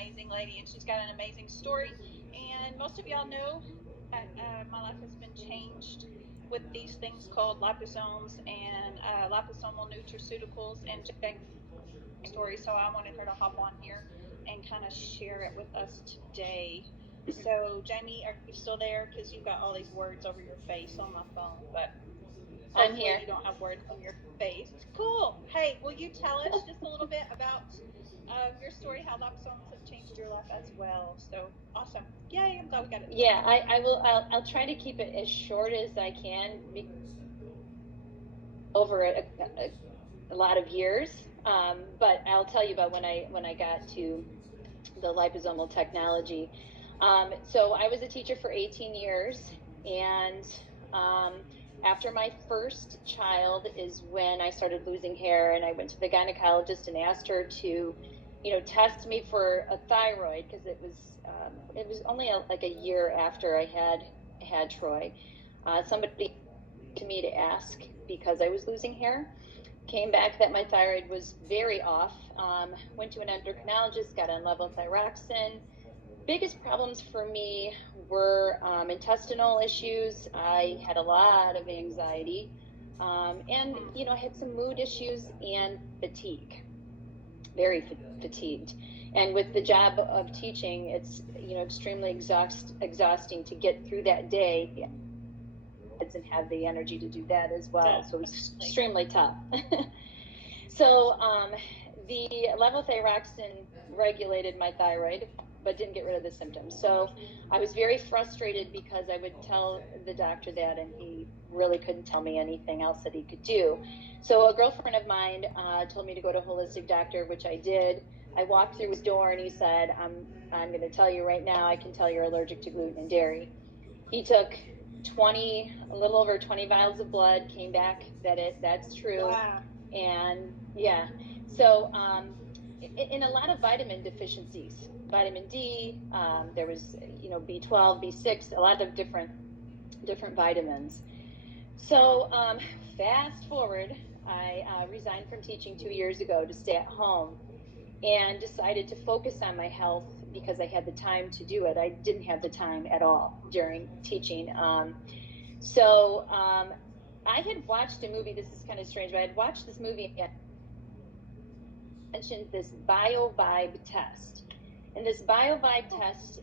amazing lady, and she's got an amazing story. And most of y'all know that my life has been changed with these things called liposomes and liposomal nutraceuticals and story. So I wanted her to hop on here and kind of share it with us today. So, Jamie, are you still there? Because you've got all these words over your face on my phone, but I'm hopefully here. you don't have words on your face. Cool. Hey, will you tell us just a little bit about your story, how liposomes have changed your life as well? So awesome. Yay, I'm glad we got it. Yeah, I will. I'll try to keep it as short as I can over a lot of years. But I'll tell you about when I got to the liposomal technology. So I was a teacher for 18 years, and after my first child is when I started losing hair, and I went to the gynecologist and asked her to, test me for a thyroid, because it was only like a year after I had Troy. Somebody to me to ask because I was losing hair. Came back that my thyroid was very off. Went to an endocrinologist, got on levothyroxine. Biggest problems for me were intestinal issues. I had a lot of anxiety, and I had some mood issues and fatigue. Very fatigued. And with the job of teaching, it's extremely exhausting to get through that day and have the energy to do that as well. So it was extremely tough. So the levothyroxine regulated my thyroid, but didn't get rid of the symptoms. So I was very frustrated because I would tell the doctor that, and he really couldn't tell me anything else that he could do. So a girlfriend of mine told me to go to a holistic doctor, which I did. I walked through his door and he said, I'm going to tell you right now, I can tell you're allergic to gluten and dairy. He took a little over 20 vials of blood, came back that's true. Wow. And yeah, so in a lot of vitamin deficiencies, vitamin D, there was B12, B6, a lot of different vitamins. So fast forward, I resigned from teaching 2 years ago to stay at home, and decided to focus on my health because I had the time to do it. I didn't have the time at all during teaching. So I had watched a movie. This is kind of strange, but I had watched this movie and mentioned this BioVibe test. And this BioVibe test,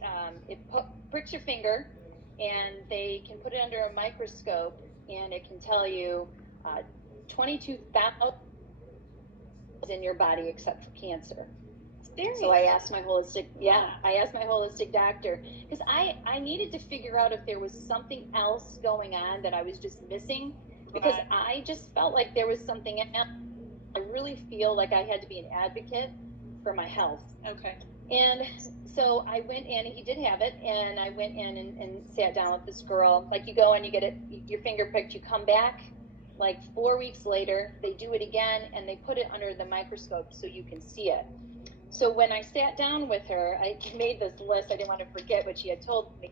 it pricks your finger, and they can put it under a microscope, and it can tell you 22,000 in your body except for cancer. So I asked my holistic doctor, because I needed to figure out if there was something else going on that I was just missing, because I just felt like there was something else. I really feel like I had to be an advocate for my health. Okay. And so I went in, and he did have it, and I went in and sat down with this girl. Like, you go and you get your finger pricked, you come back like 4 weeks later, they do it again, and they put it under the microscope so you can see it. So when I sat down with her, I made this list. I didn't want to forget what she had told me.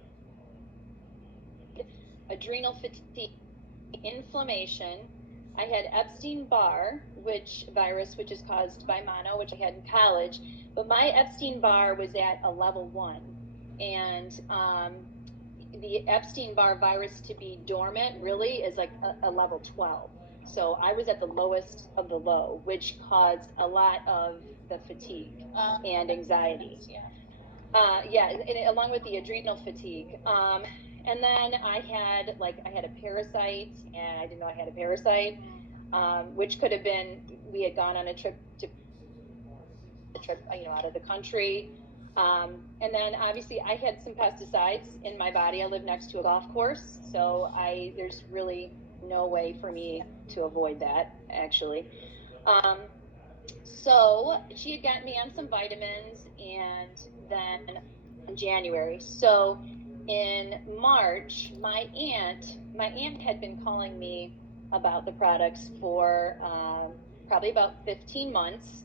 Adrenal fatigue, inflammation. I had Epstein Barr, which is caused by mono, which I had in college. But my Epstein Barr was at a level 1. And the Epstein Barr virus to be dormant really is like a level 12. So I was at the lowest of the low, which caused a lot of the fatigue and anxiety. And along with the adrenal fatigue. And then I had a parasite, and I didn't know I had a parasite, which could have been, we had gone on a trip out of the country. And then obviously I had some pesticides in my body. I live next to a golf course, so there's really no way for me to avoid that, actually. So she had gotten me on some vitamins, and then in January. So in March, my aunt had been calling me about the products for probably about 15 months.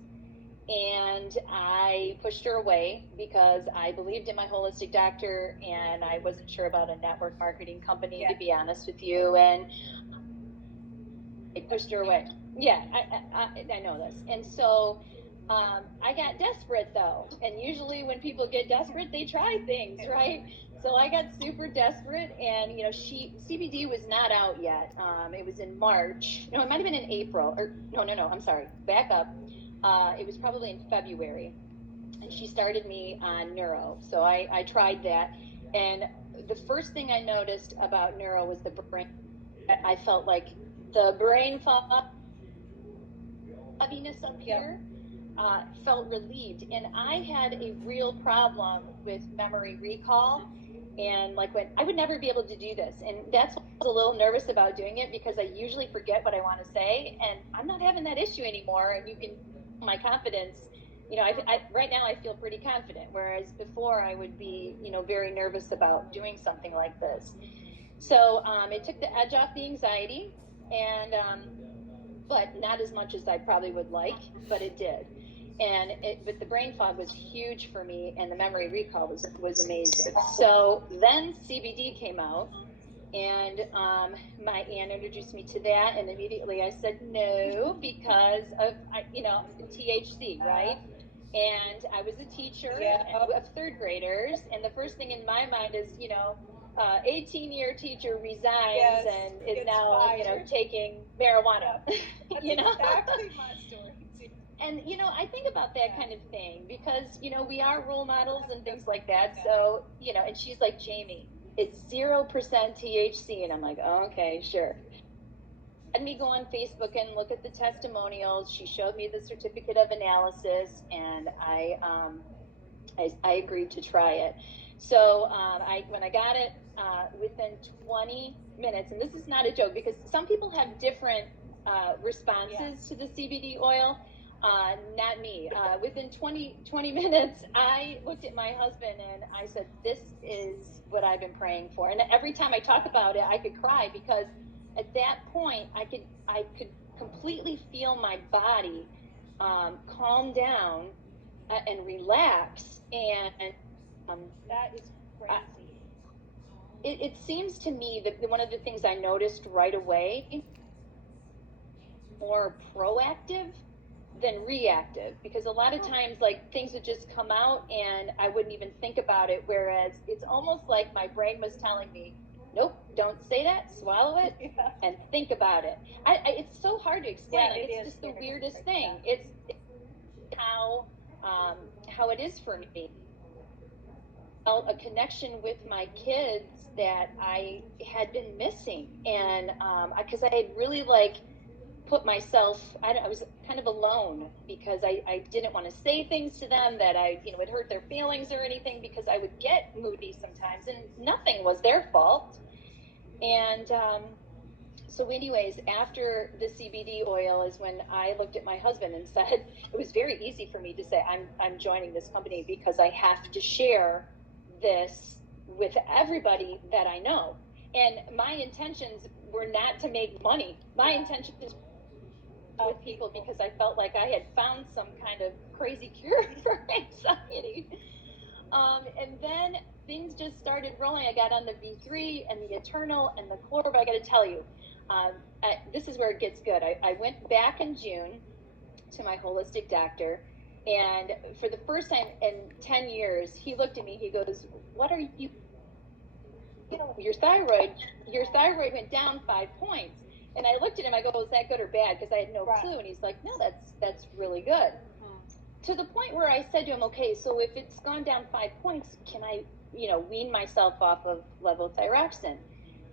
And I pushed her away because I believed in my holistic doctor, and I wasn't sure about a network marketing company, to be honest with you. And I pushed her away. Yeah, I know this. And so I got desperate though, and usually when people get desperate, they try things, right? So I got super desperate, and CBD was not out yet. It was in March. No, it might have been in April. Or no, I'm sorry. Back up. It was probably in February, and she started me on neuro. So I tried that, and the first thing I noticed about neuro was the brain. I felt like the brain fog, heaviness up here. Felt relieved, and I had a real problem with memory recall, and like when I would never be able to do this, and that's why I was a little nervous about doing it, because I usually forget what I want to say, and I'm not having that issue anymore. And you can my confidence, I right now I feel pretty confident, whereas before I would be very nervous about doing something like this. So it took the edge off the anxiety, and but not as much as I probably would like, but it did. But the brain fog was huge for me, and the memory recall was amazing. So then CBD came out, and my aunt introduced me to that, and immediately I said no, because of THC, right? And I was a teacher of third graders, and the first thing in my mind is 18-year teacher resigns and is now taking marijuana. That's exactly my story. And I think about that kind of thing, because we are role models and things like that. So and she's like, Jamie, it's 0% THC, and I'm like, oh, okay, sure. Had me go on Facebook and look at the testimonials. She showed me the certificate of analysis, and I agreed to try it. So when I got it, within 20 minutes, and this is not a joke, because some people have different responses to the CBD oil. Not me. Within 20 minutes, I looked at my husband and I said, this is what I've been praying for. And every time I talk about it, I could cry, because at that point I could completely feel my body calm down and relax. And that is crazy. It seems to me that one of the things I noticed right away, more proactive than reactive, because a lot of times like things would just come out and I wouldn't even think about it, whereas it's almost like my brain was telling me, nope, don't say that, swallow it, and think about it. It's so hard to explain. It's just the weirdest thing. It's how it is for me. A connection with my kids that I had been missing, and because I had really put myself, I was kind of alone, because I didn't want to say things to them that would hurt their feelings or anything, because I would get moody sometimes, and nothing was their fault. And so anyways, after the CBD oil is when I looked at my husband and said, it was very easy for me to say, I'm joining this company because I have to share this with everybody that I know. And my intentions were not to make money. My intention is with people, because I felt like I had found some kind of crazy cure for anxiety. And then things just started rolling. I got on the V3 and the Eternal and the Core, but I got to tell you, this is where it gets good. I went back in June to my holistic doctor, and for the first time in 10 years, he looked at me, he goes, what are you, your thyroid went down 5 points. And I looked at him, I go, is that good or bad? Because I had no clue. And he's like, no, that's really good. To the point where I said to him, okay, so if it's gone down 5 points, can I, wean myself off of levothyroxine?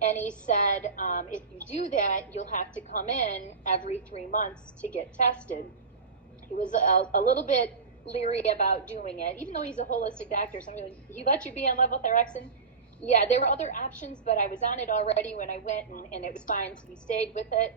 And he said, if you do that, you'll have to come in every 3 months to get tested. He was a little bit leery about doing it, even though he's a holistic doctor. So I'm like, he let you be on levothyroxine? Yeah, there were other options, but I was on it already when I went, and it was fine, so we stayed with it.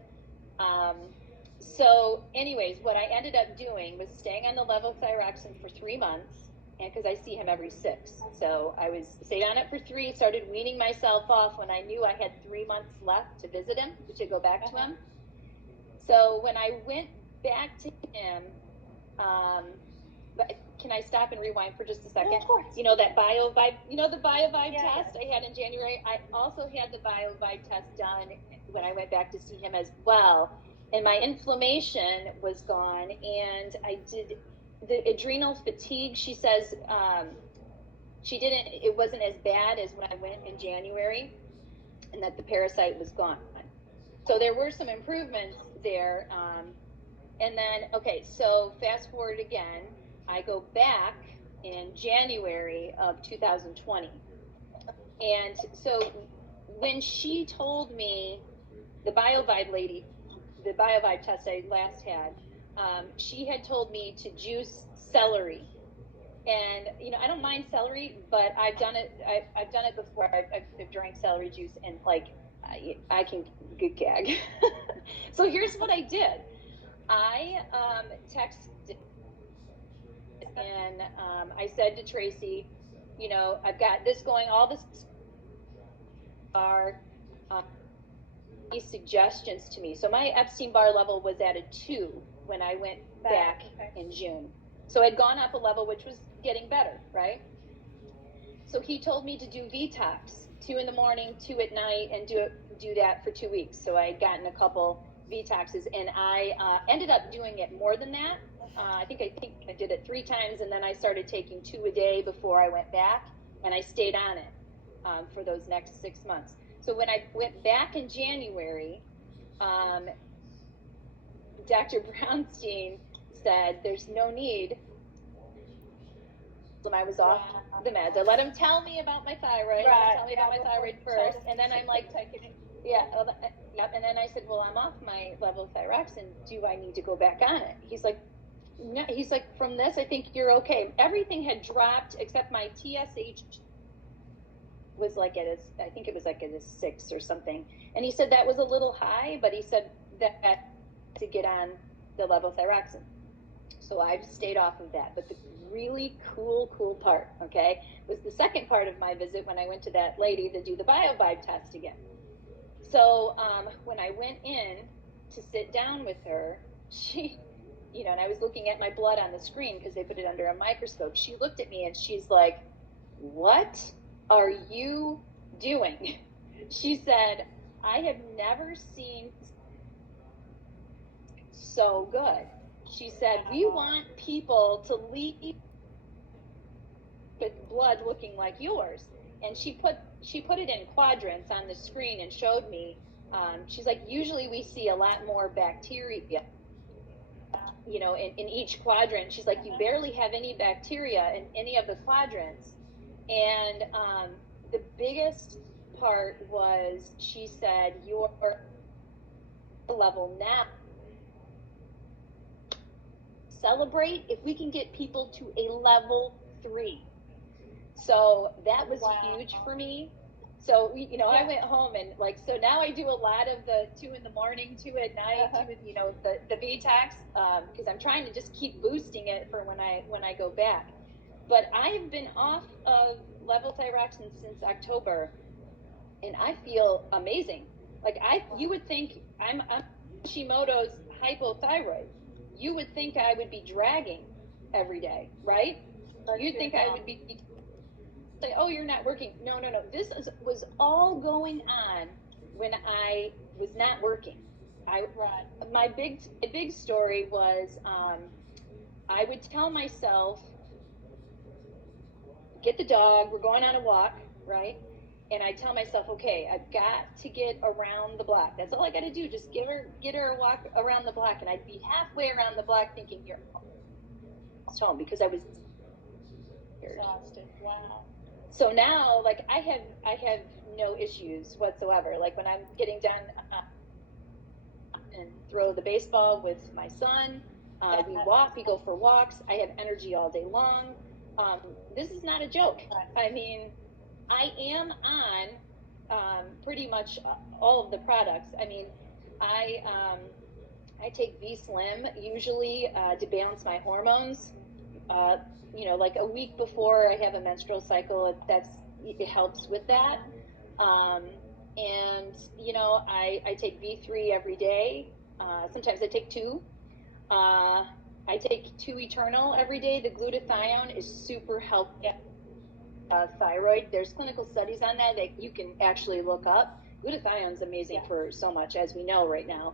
So anyways, what I ended up doing was staying on the levothyroxine for 3 months, and because I see him every 6. So I stayed on it for 3, started weaning myself off when I knew I had 3 months left to visit him, to go back to him. So when I went back to him, but can I stop and rewind for just a second? Of course. That BioVibe, the BioVibe test I had in January. I also had the BioVibe test done when I went back to see him as well. And my inflammation was gone. And I did the adrenal fatigue, she says, it wasn't as bad as when I went in January, and that the parasite was gone. So there were some improvements there. And then, okay, so fast forward again, I go back in January of 2020. And so when she told me, the BioVibe lady, the BioVibe test I last had, she had told me to juice celery. And, you know, I don't mind celery, but I've done it. I've done it before. I've drank celery juice, and like, I can good gag. So here's what I did. I texted, and I said to Tracy, you know, I've got this going, all this are these suggestions to me. So my Epstein Barr level was at a 2 when I went back in June. So I'd gone up a level, which was getting better, right? So he told me to do V-tox, 2 in the morning, 2 at night, and do that for 2 weeks. So I had gotten a couple V-toxes, and I ended up doing it more than that. I think I did it 3 times, and then I started taking 2 a day before I went back, and I stayed on it for those next 6 months. So when I went back in January, Dr. Brownstein said there's no need. I was off the meds. I let him tell me about my thyroid. Tell me about my thyroid first, and then I'm like, yep. And then I said, well, I'm off my level of thyroxine. Do I need to go back on it? He's like, no. He's like, from this, I think you're okay. Everything had dropped except my TSH was like I think it was like at a 6 or something. And he said that was a little high, but he said that to get on the level of thyroxine. So I've stayed off of that. But the really cool part, okay, was the second part of my visit when I went to that lady to do the BioVibe test again. So when I went in to sit down with her, she, you know, and I was looking at my blood on the screen because they put it under a microscope. She looked at me and she's like, what are you doing? She said, I have never seen so good. She said, we want people to leave with blood looking like yours. And she put it in quadrants on the screen and showed me. She's like, usually we see a lot more bacteria, you know, in each quadrant. She's like, you barely have any bacteria in any of the quadrants. And the biggest part was, she said, your level now, celebrate if we can get people to a level 3. So that was huge for me. So, you know, I went home and like, so now I do a lot of the 2 in the morning, 2 at night, 2, you know, the V-tox, because I'm trying to just keep boosting it for when I go back. But I have been off of level thyroxine since October, and I feel amazing. Like you would think I'm Hashimoto's hypothyroid. You would think I would be dragging every day, right? You'd think I would be say, oh, you're not working. No. This was all going on when I was not working. My big story was I would tell myself, get the dog, we're going on a walk, right? And I tell myself, okay, I've got to get around the block. That's all I got to do. Just get her a walk around the block. And I'd be halfway around the block thinking, you're almost home, because I was exhausted. Wow. So now, like, I have no issues whatsoever. Like when I'm getting done and throw the baseball with my son, we go for walks. I have energy all day long. This is not a joke. I mean, I am on pretty much all of the products. I mean, I take V-Slim usually to balance my hormones. You know, like a week before I have a menstrual cycle, it helps with that. And you know, I take V3 every day. Sometimes I take 2. I take 2 Eternal every day. The glutathione is super helpful. Thyroid. There's clinical studies on that you can actually look up. Glutathione is amazing for so much, as we know right now.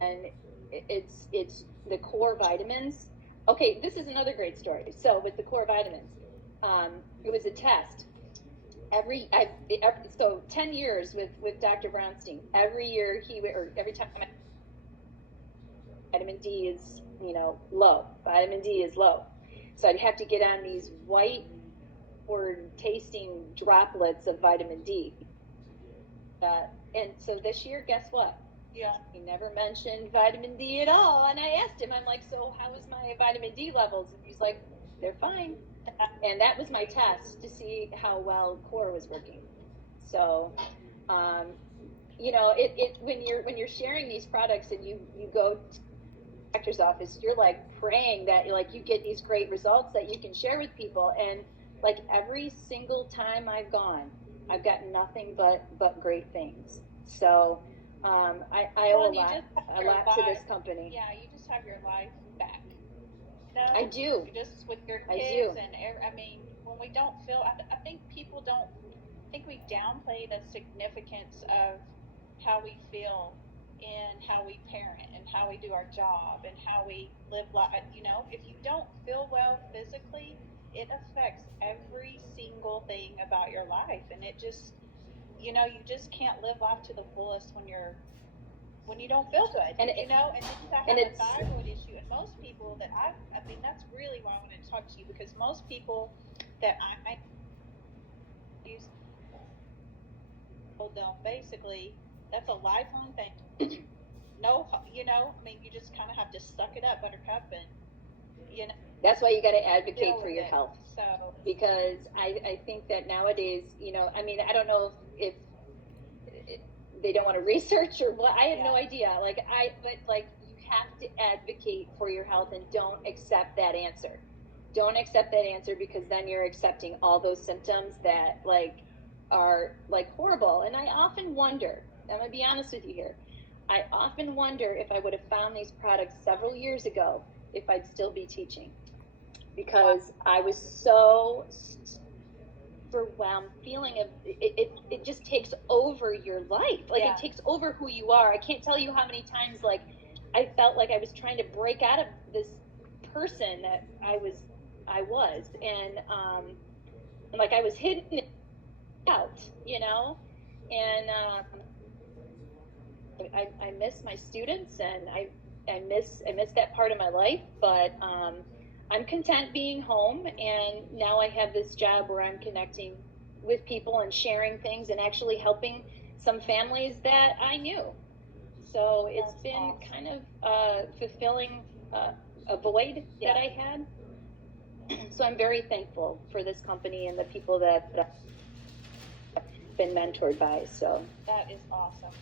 And it's the core vitamins. Okay, this is another great story. So with the core vitamins, it was a test. So 10 years with Dr. Brownstein, every year every time vitamin D is, low. Vitamin D is low. So I'd have to get on these white or tasting droplets of vitamin D. And so this year, guess what? Yeah. He never mentioned vitamin D at all. And I asked him, I'm like, so how was my vitamin D levels? And he's like, they're fine. And that was my test to see how well core was working. So, when you're sharing these products and you go to the doctor's office, you're like praying that you get these great results that you can share with people. And like every single time I've gone, I've gotten nothing but great things. So I owe a lot to this company. Yeah, you just have your life back. I do. Just with your kids when we don't feel, I think people don't, I think we downplay the significance of how we feel and how we parent and how we do our job and how we live life. If you don't feel well physically, it affects every single thing about your life, and it just, you just can't live life to the fullest when you don't feel good, and then you have a thyroid issue. And most people that that's really why I wanted to talk to you, because most people that I use told them basically that's a lifelong thing. No, you just kind of have to suck it up, buttercup, and that's why you got to advocate for your health. So, because I think that nowadays, I don't know if they don't want to research or what. I have no idea. But you have to advocate for your health and don't accept that answer. Don't accept that answer, because then you're accepting all those symptoms that are horrible. And I often wonder, I'm going to be honest with you here, I often wonder if I would have found these products several years ago, if I'd still be teaching, because I was so overwhelmed feeling of it just takes over your life. It takes over who you are. I can't tell you how many times I felt like I was trying to break out of this person that I was and I was hidden out, and I miss my students, and I miss that part of my life, but I'm content being home, and now I have this job where I'm connecting with people and sharing things and actually helping some families that I knew. So it's been kind of fulfilling a void that I had. So I'm very thankful for this company and the people that I've been mentored by. So that is awesome.